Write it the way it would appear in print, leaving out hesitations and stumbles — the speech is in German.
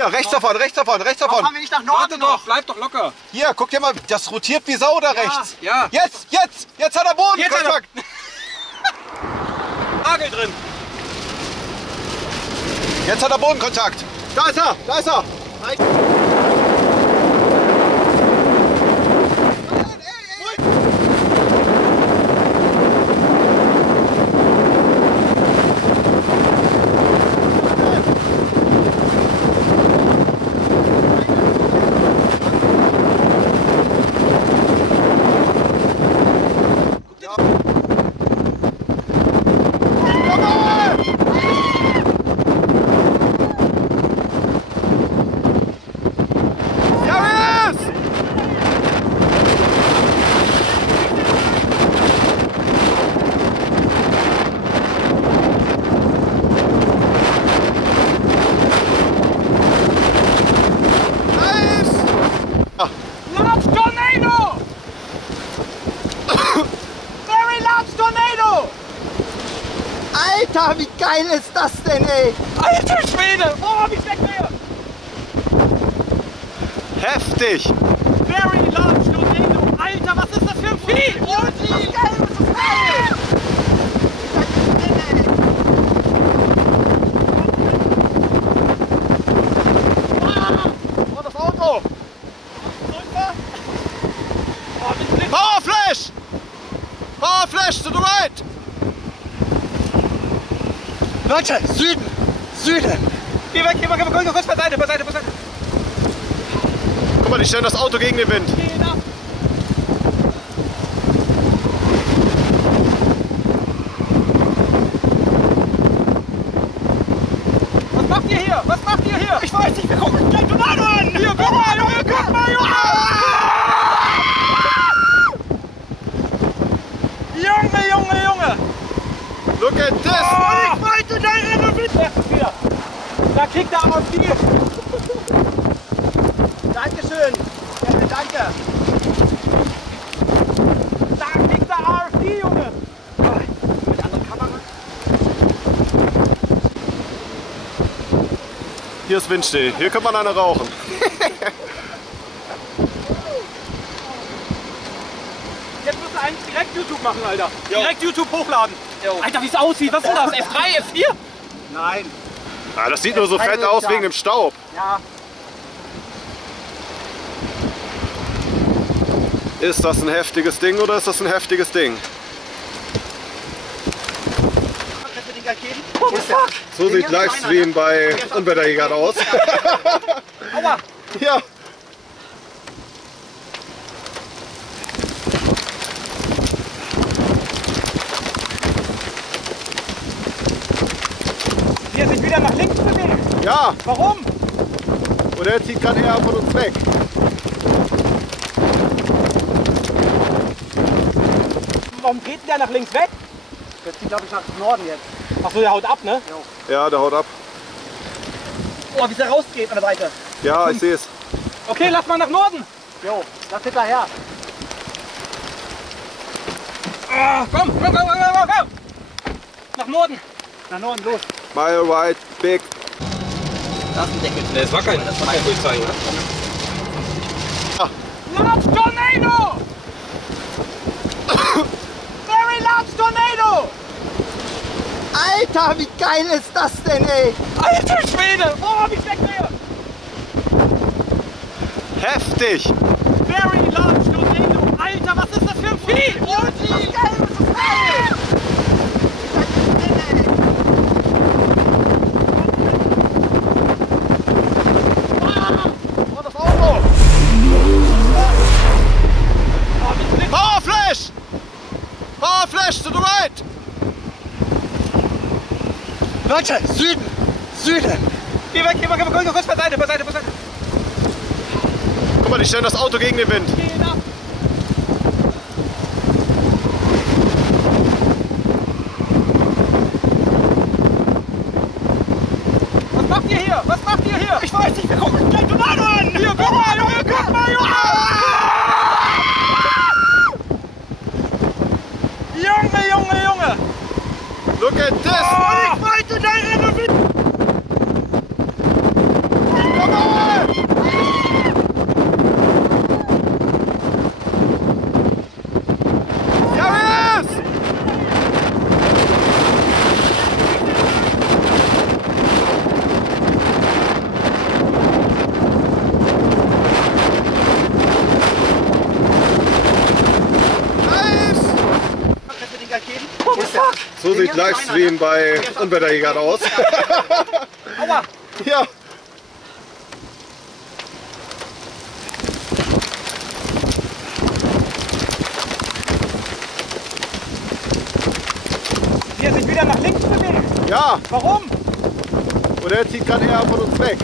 Ja, rechts davon, rechts davon, rechts davon. Fahren wir nicht nach Norden? Warte doch, bleib doch locker. Hier, guck dir mal, das rotiert wie Sau da rechts. Ja. Jetzt hat er Boden. Jetzt hat er Hagel drin. Jetzt hat er Bodenkontakt. Da ist er, da ist er. Alter, wie geil ist das denn, ey? Alter Schwede! Oh, wie schmeckt der? Heftig. Very large tornado. Alter, was ist das für ein Vieh? Oh, das ist geil, das ist geil! Oh, das Auto. Powerflash! Powerflash to the right! Leute, Süden! Süden! Geh weg, kurz beiseite. Guck mal, die stellen das Auto gegen den Wind. Was macht ihr hier? Was macht ihr hier? Ich weiß nicht, wir gucken gleich Tornado an! Hier, guck mal, Junge, guck mal, Junge! Junge! Look at this! Oh, ich weite deine wieder! Da kriegt er aber viel! Dankeschön! Ja, danke! Da kriegt der AfD, Junge! Mit anderen Kamera. Hier ist windstill. Hier kann man eine rauchen. Jetzt musst du eigentlich direkt YouTube machen, Alter. Jo. Direkt YouTube hochladen. Jo. Alter, wie es aussieht. Was ist das? F3, F4? Nein. Ah, das sieht nur so fett aus wegen dem Staub. Ja. Ist das ein heftiges Ding oder ist das ein heftiges Ding? Kannst du den gleich geben? Oh, fuck! So sieht Livestream bei Unwetterjägern aus. Aua! Ja. Wie er sich wieder nach links bewegt. Ja. Warum? Und er zieht gerade eher von uns weg. Warum geht denn der nach links weg? Der zieht, glaube ich, nach Norden jetzt. Achso, der haut ab, ne? Ja, der haut ab. Oh, wie es da rausgeht an der Seite. Ja, ich sehe es. Okay, lass mal nach Norden. Jo, lass hinterher. Ah, komm! Nach Norden. Nach Norden, los. Mile right, big. Da ist ein Deckel. Ne, das war kein Durchzeichen. Large tornado! Very large tornado! Alter, wie geil ist das denn, ey? Alter Schwede! Oh, wie schmeckt der? Heftig! Very large tornado! Alter, was ist das für ein Vieh? Oh, das ist geil, das ist geil! Oh, das Auto! Powerflash! Powerflash to the right! Leute, Süden! Süden! Geh weg, kurz beiseite. Guck mal, die stellen das Auto gegen den Wind. Was macht ihr hier? Was macht ihr hier? Ich weiß nicht, wir gucken gleich Tornado an! Hier, guck mal, Junge, guck mal, Junge! Junge! Look at this! Oh, ich weite deine Wind! Come on! nicht Livestream bei Unwetterjägern aus. Aua! Ja. Wie er sich wieder nach links bewegt. Ja. Warum? Und er zieht gerade eher von uns weg.